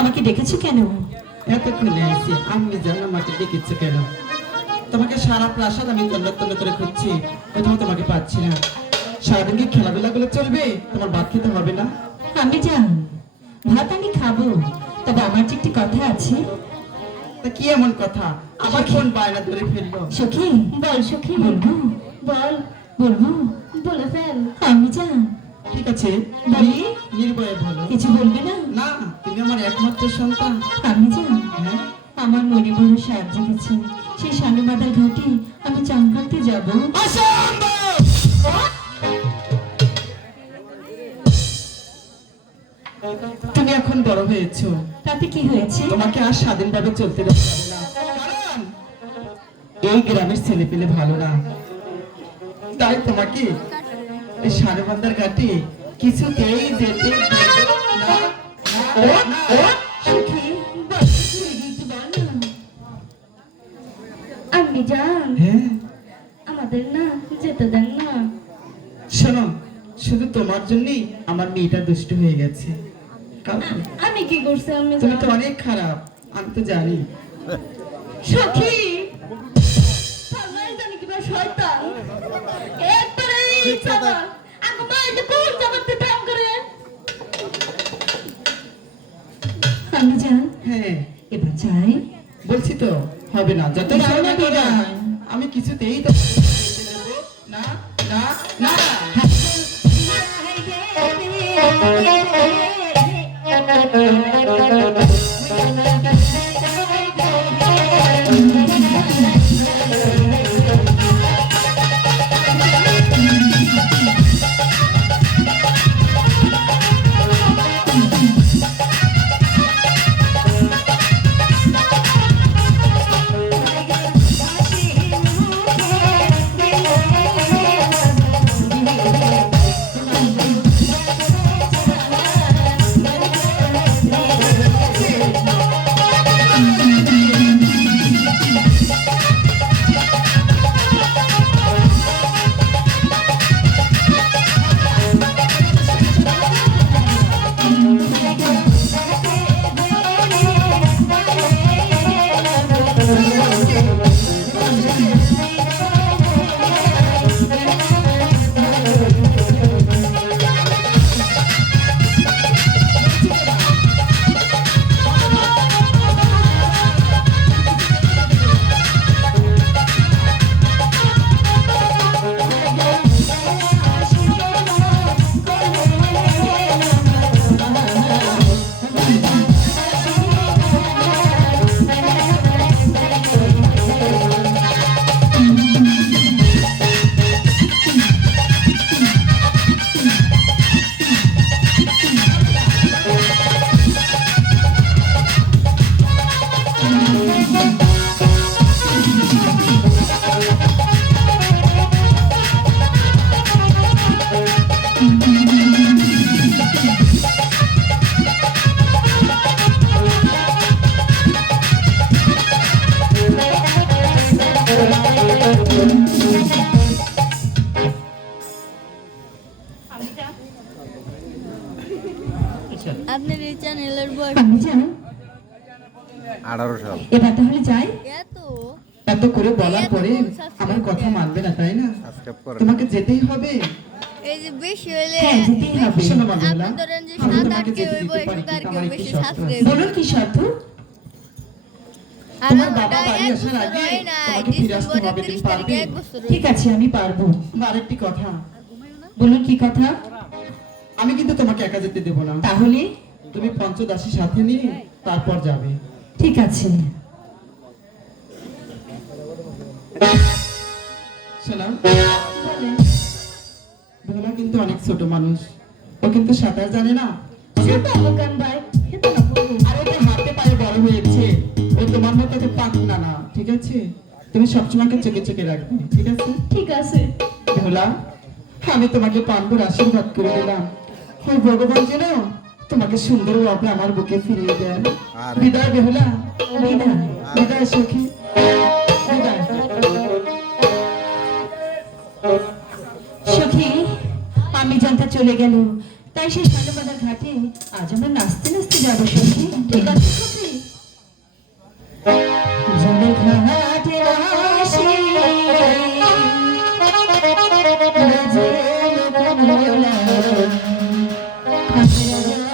আমাকে ডেকেছো কেন? এতক্ষণে এসে আমি জানো আমাকে ডেকেছো কেন? তোমাকে সারা প্রাসাদ আমি তন্ন করে খুঁজছি, কোথাও তোমাকে পাচ্ছি না। সারাদিন কি খেলাধুলা গুলো চলবে? তোমার ভাত খেতে হবে না? আমি জান ভাত আমি খাবো, তবে আমার যে একটি কথা আছে। তা কি এমন কথা? আবার কোন বায়না ধরে ফেললো? সখী বল, সখী বলবো, বল বলবো, বলে ফেল। আমি জান ঠিক আছে, বলি, নির্ভয়ে বলো। কিছু বলবে না? না, তুমি আমার একমাত্র সন্তান। আমি জান হ্যাঁ, আমার মনে বড় সাহায্য গেছে, সেই সানুবাদার ঘাটে আমি চান করতে যাবো। তুমি এখন বড় হয়েছো, তাতে কি হয়েছে? তোমাকে আর স্বাধীনভাবে চলতে দেওয়া যাবে না। কারণ এই গ্রামের ছেলে পেলে ভালো না, তাই তোমাকে এই সারেবান্দার ঘাটে কিছুতেই যেতে দেব না। সখী বল, কিছু বল না। আমি জান হ্যাঁ, আমাদের না যেতে দেন না। শোনো, শুধু তোমার জন্যই আমার মেয়েটা দুষ্ট হয়ে গেছে। কারণ আমি কি করছি? আমি তুমি তো অনেক খারাপ, আমি তো জানি। সখী সামনে জানি কিবা শয়তান একবারে ইচ্ছা আগো মাইতে কোন জামাতে টাইম করে। আমি জান হ্যাঁ, এবার যাই। বলছি তো হবে না, যত যাও না বিনা। আমি কিছুতেই তো না না না। আপনার এই চ্যানেলের বয়স আমি জানো 18 সাল এবার তাহলে যাই। এত এত করে বলার পরে আমার কথা মানবে না তাই না? সাবস্ক্রাইব করে তোমাকে যেতেই হবে। এই যে বেশি হলে হ্যাঁ যেতেই হবে। শোনো মামিলা, আপনি ধরেন যে আমি 7-8 তোমাকে কে যেতে ওই দিতে বয়স পারি, তার কিন্তু কেউ আমার একটি বেশি শর্ত সাবস্ক্রাইব আছে। বলুন কি শর্ত? আর তোমার ওটা বাবা বাড়ি এক আসার বছর আগে হয় না, তোমাকে ফিরে আসতে ডিসেম্বরের হবে, 30 তুমি তারিখে পারবে? এক বছর ঠিক আছে আমি পারবো। বা আরেকটি কথা, বলুন কি কথা? আমি কিন্তু তোমাকে একা যেতে দেবো না। তাহলে তুমি পঞ্চদাসী সাথে নিয়ে তারপর যাবে। ঠিক আছে। শোনো, বলেন। ভোলা কিন্তু অনেক ছোট মানুষ, ও কিন্তু সাঁতার জানে না। ছোট দোকান ভাই, খেতে না বলুন। আর ও তো হাতে পায়ে বড় হয়েছে, ও তোমার মতো তো পাকনা না, ঠিক আছে? তুমি সবসময় ওকে চোখে চোখে রাখবে, ঠিক আছে? ঠিক আছে। ভোলা, আমি তোমাকে পানপুর আশীর্বাদ করে দিলাম। ওই ভগবান যেন তোমাকে সুন্দরভাবে আমার বুকে ফিরিয়ে দেন। আরে। বিদায় বেহুলা, বিদায়। বিদায় সখী, বিদায়। সখী, আমি জানতে চলে গেল, তাই সেই সান্নবাজার ঘাটে আজ আমরা নাচতে নাচতে যাবো সখী। ঠিক আছে সখী? জলের ঘাটে আসি, বাজে লোকমোলা, হাসি রাজারে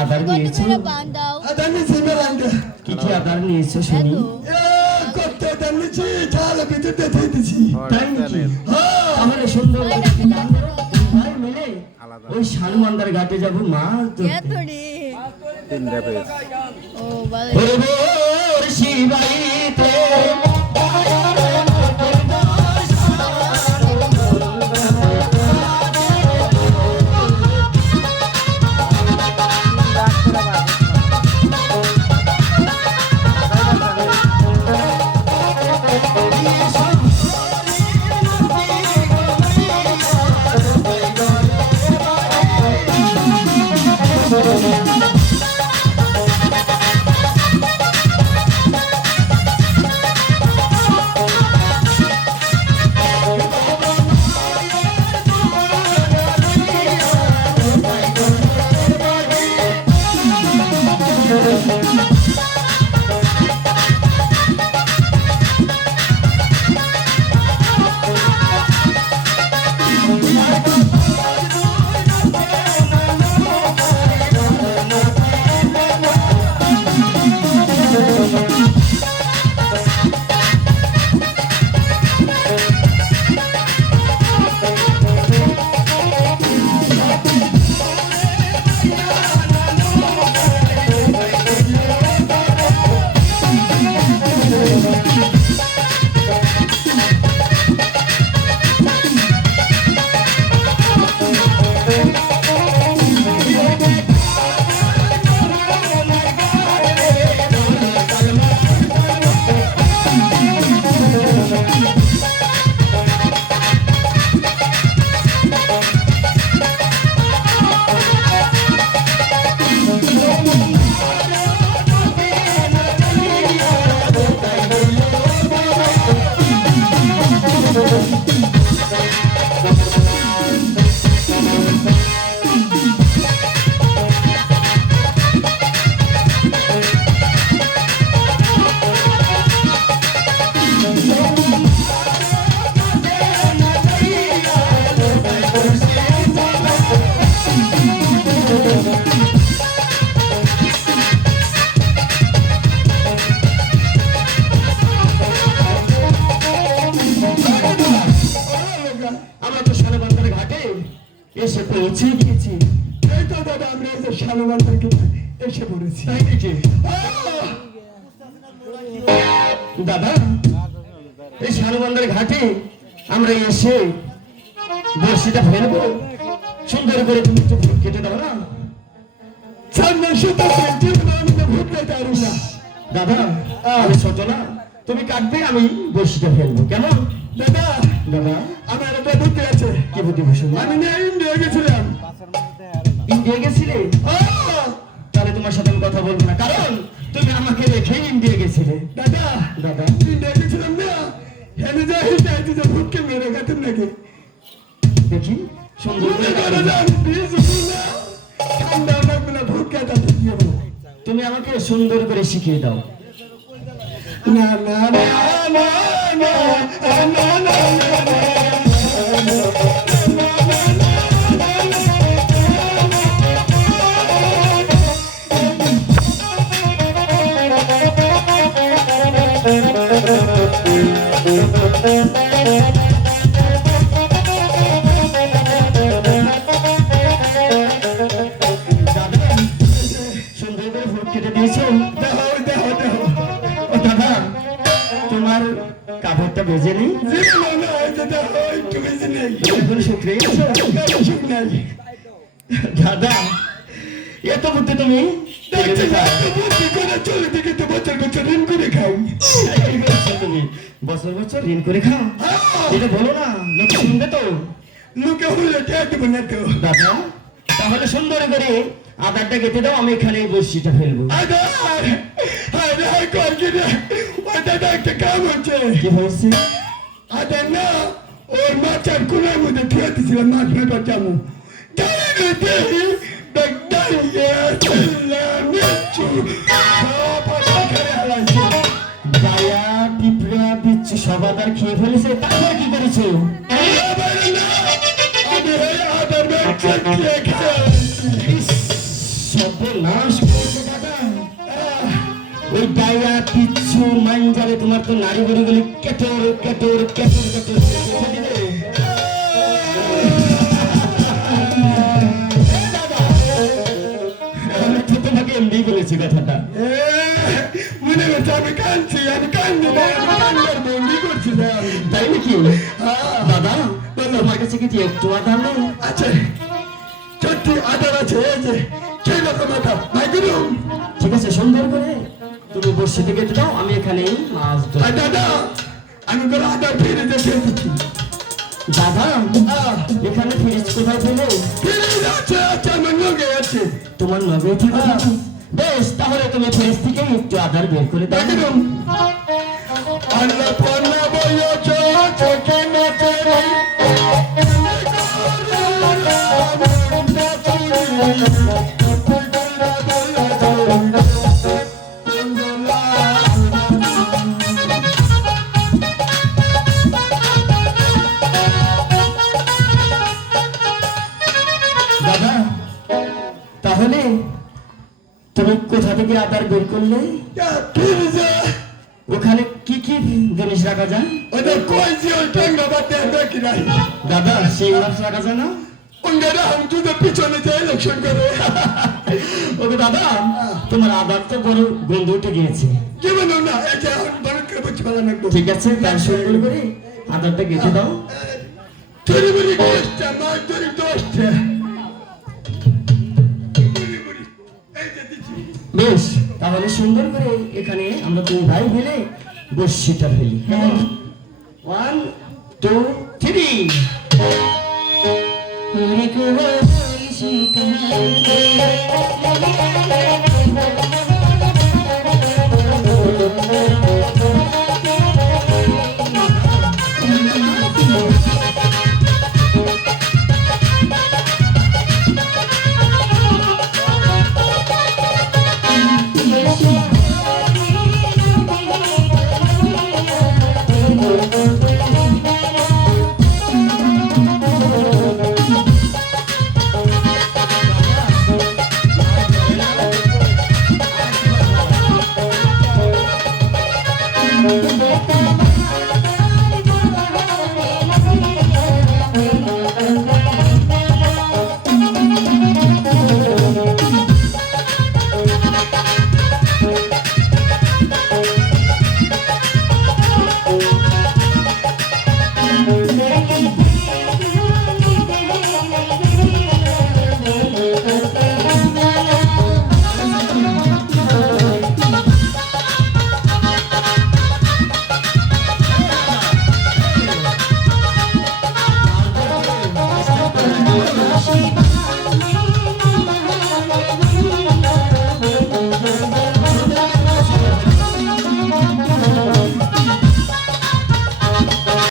আদার কত নিয়েছো? করে পান দাও আদার নিচে মেলাঙ্গা কি কি আদার নিয়েছো শুনি? কত আদার নিচে ঝাল ভিতরে দিতেছি তাই নাকি? হ্যাঁ তাহলে সুন্দর করে একটি গান করো, দুই ভাই মিলে আলাদা। ওই শালমান্দার ঘাটে যাবো মাছ ধরতে। এতড়ি তিনটা পেয়েছি। ও ভালো ওরে ভোর শিবাইতে আমরা তো শালমান্দার ঘাটে এসে পৌঁছে গিয়েছি। এই তো দাদা আমরা এই যে শালবান্দারকে এসে পড়েছি তাই নাকি? দাদা এই শালমান্দার ঘাটে আমরা এসে বড়শিটা ফেলবো, সুন্দর করে তুমি একটু ভোট কেটে দাও না। সামনে সুতা জীবন আমি না ভূত পেতে পারি না দাদা আমি ছোট না, তুমি কাটবে আমি বড়শিটা ফেলবো, কেমন? দাদা দাদা আমার একটা বুদ্ধি আছে কি বুদ্ধি বসে? আমি না ইন্ডিয়া গেছিলাম ইন্ডিয়া গেছিলে? আহ! তাহলে তোমার সাথে আমি কথা বলবো না, কারণ তুমি আমাকে রেখে ইন্ডিয়া গেছিলে। দাদা দাদা ইন্ডিয়া গেছিলাম না হেনে যা হিতে আছে যে ভূতকে মেরে গেছেন নাকি দেখি সুন্দর করে গান। দাদা আমি বুঝি না ঠান্ডা লাগবে না ভূত কাটাতে কি হবো তুমি আমাকে সুন্দর করে শিখিয়ে দাও। না না না না না না না দাদা সুন্দর করে ভোট কেটে দিয়েছো? দেহ দেহ দেহ ও দাদা তোমার কাপড়টা বেজে নেই? জীবন না যে দেহ একটু বেশি নেই এখন শুকিয়ে গেছো? সুখ নাই দাদা এত বুদ্ধি তুমি দেখছি না বুদ্ধি করে চলে দিকে তো বছর বছর ঋণ করে খাই কি করছো তুমি? বছর বছর ঋণ করে খাও? এটা বলো না, লোক শুনবে তো। লোকে হলে কে দেবো না তো দাদা তাহলে সুন্দর করে আদারটা কেটে দাও, আমি এখানে এই বড়শিটা ফেলবো। আদার আরে হাই কর কি রে ওটা তো একটা কাম হচ্ছে কি হয়েছে? আদার না ওর মাচার কোনার মধ্যে থুয়ে দিয়েছিলাম মাছ ফেরত যাবো গায়া পিঁপড়া বিচ্ছু সব আদার খেয়ে ফেলেছে, তারপর কি করেছো? আমি আদার মাছ খেয়ে খেয়ে ইস, সর্বনাশ করেছে দাদা। ওই ডাইয়া পিচ্ছু মাইন্ডারে তোমার তো নারী গড়িগুলি কেটর কেটর কেটর কেটর করে দিলে। দাদা, আমি তো তোমাকে এমনি বলেছি কথাটা। মনে করছে আমি কাঁদছি, আমি কান্দি না, আমি কান্দার বন্দি করছি না। তাই নাকি? দাদা, তোমার কাছে কি একটু আধার নেই? আছে, সত্যি আদার আছে, এই যে সেই রকম আদার ভাই গুরু। ঠিক আছে, সুন্দর করে তুমি বসে থেকে দাও, আমি এখানেই মাছ ধরবো। আর দাদা, আমি করে আদার ফিরে যেতে দিচ্ছি। দাদা, এখানে ফ্রিজ কোথায় পেলে? ফিরে যাচ্ছে, আছে আমার লগে আছে। তোমার নগে ঠিক আছে? বেশ, তাহলে তুমি ফ্রিজ থেকে একটু আধার বের করে দাও। ভাই গুরু, আল্লাহ পন্না বইও চোখে নাচে রে। দাদা, তাহলে তুমি কোথা থেকে আধার বের করলে? ফিরে ওখানে কি কি জিনিস রাখা যায়? ওদের কই যে ওই টাঙ্গা বাতে দেখি নাই। দাদা, সেই মাছ রাখা যায় না? ওনারা আমাদের পিছনে যে ইলেকশন করে। ওকে দাদা, তোমার আধার তো বড় গন্ধ উঠে গিয়েছে। জীবন না, এই যে এখন বড় করে বসে ভালো লাগবে। ঠিক আছে, তার সুন্দর করে আধারটা গেঁথে দাও। চুরি বুড়ি দোষটা, মাছ ধরি দোষটা। বুড়ি বুড়ি, এই যে দিচ্ছি। বেশ, তাহলে সুন্দর করে এখানে আমরা দুই ভাই মিলে বর্ষিটা ফেলি। কেমন? 1 2 3। ওরে কোহলি শিকারে